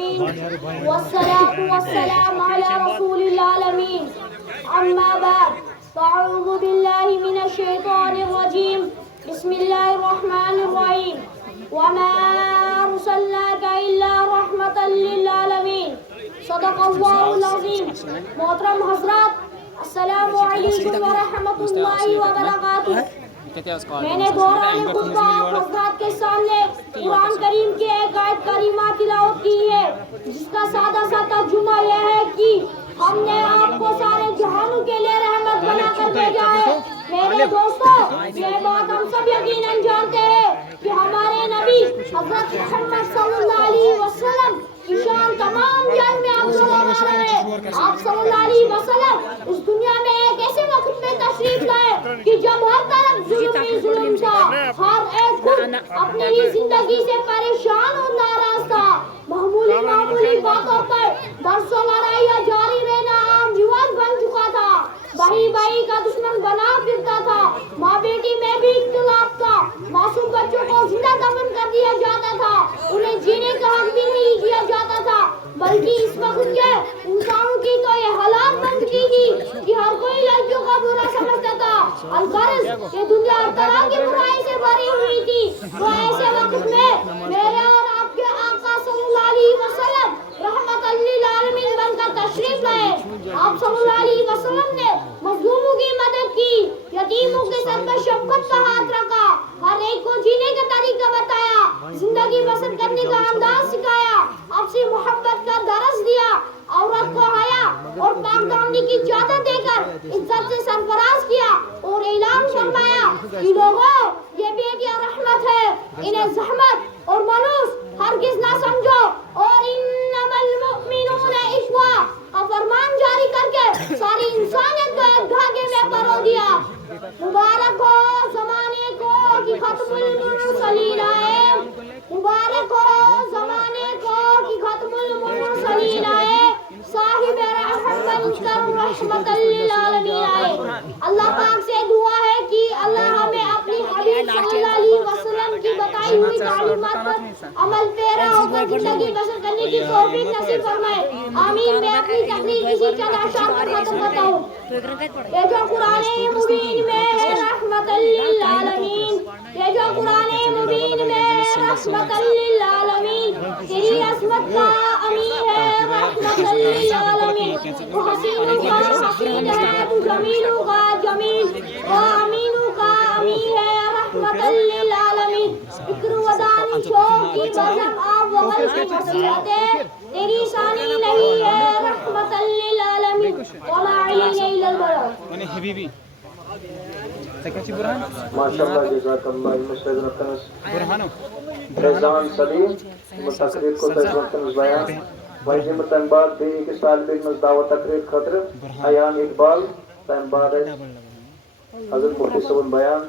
العالمين والصلاة والسلام على رسول العالمين أما بعد فأعوذ بالله من الشيطان الرجيم بسم الله الرحمن الرحيم وما أرسلناك إلا رحمة للعالمين صدق الله العظيم. محترم حضرات السلام علیکم ورحمۃ اللہ وبرکاتہ. میں نے دوران خطبہ حضرات کے سامنے قرآن کریم کی ایک آیت کریمہ تلاوت کی ہے جس کا سادہ سا ترجمہ یہ ہے کہ ہم نے آپ کو سارے جہانوں کے لیے رحمت بنا کر بھیجا ہے. میرے دوستو یہ بات ہم سب یقیناً جانتے ہیں کہ ہمارے نبی حضرت محمد صلی اللہ علیہ وسلم کی شان تمام جہان میں آپ صلی اللہ علیہ وسلم اس دنیا میں ایک ایسے وقت میں تشریف لائے کہ جب ہر طرف ظلم ہی ظلم تھا, ہر ایک خود اپنی ہی زندگی سے پریشان اور ناراض تھا. معمولی باتوں پر برسوں لڑائیاں جاری رہنا عام رواج بن چکا تھا. بھائی بھائی کا دشمن بنا پھرتا تھا. ماں بیٹی میں بھی اختلاف تھا. معصوم بچوں کو زندہ دفن کر دیا جاتا تھا. انہیں جینے کا حق بھی نہیں دیا جاتا تھا. بلکہ اس وقت کے انسانوں کی تو یہ حالات بن چکی تھی کہ ہر کوئی لڑکیوں کا برا سمجھتا تھا. الغرض یہ دنیا ہر طرح کی برائی سے بھری ہوئی تھی. تو ایسے وقت میں میرے اور آپ کے آقا صلی اللہ علیہ وسلم رحمت للعالمین بن کر تشریف لائے. آپ صلی اللہ علیہ وسلم نے مظلوموں کی مدد کی, یتیموں کے سر پر شفقت کا ہاتھ رکھا, ہر ایک کو جینے کا طریقہ بتایا, زندگی بسر کرنے کا انداز سکھایا, آپ سے محبت کا درس دیا, عورت کو حیا اور پاک دامنی کی چادر دے کر عزت سے سرفراز کیا اور اعلان فرمایا کہ لوگوں یہ بیٹیاں رحمت ہے, انہیں زحمت اور ملوث ہرگز نہ سمجھو, اور انما المؤمنون اخوہ کا فرمان جاری کر کے ساری انسانیت کو ایک دھاگے میں پرو دیا. مبارک ہو زمانے کو کہ ختم المرسلین آئے, مبارک ہو زمانے کو کہ ختم المرسلین آئے, صاحب رحمت للعالمین آئے. اللہ پاک سے دعا ہے کہ اللہ ہمیں اپنی حبیب صلی اللہ علیہ وسلم کی بتائی ہوئی تعلیمات پر عمل پیرا ہو کر زندگی بسر کرنے کی توفیق نصیب فرمائے. آمین. میں اپنی تقریر کسی چند اشعار پر ختم کرتا ہوں. یہ جو قرآن مبین میں رحمت للعالمین, یہ جو قرآن مبین میں رحمت للعالمین, تیری عصمت کا امین ہے رحمت للعالمین. وہ حسینوں کا حسین ہے, تو جمیلوں کا جمیل, وہ امینوں کا امین ہے رحمت للعالمین. فکر ودانی شوق کی بزم آپ وغل کی وصیتیں تیری ثانی نہیں ہے رحمت للعالمین. وما علینا الا البلاغ. ماشاءاللہ جزاک اللہ فیضان سلیم تقریر کو تجربہ بیان وجہ تمہ بعد بیس طالب علمس دعوت تقریر خاطر ایان اقبال, تمہ بعد حضرت مفتی صاحب بیان.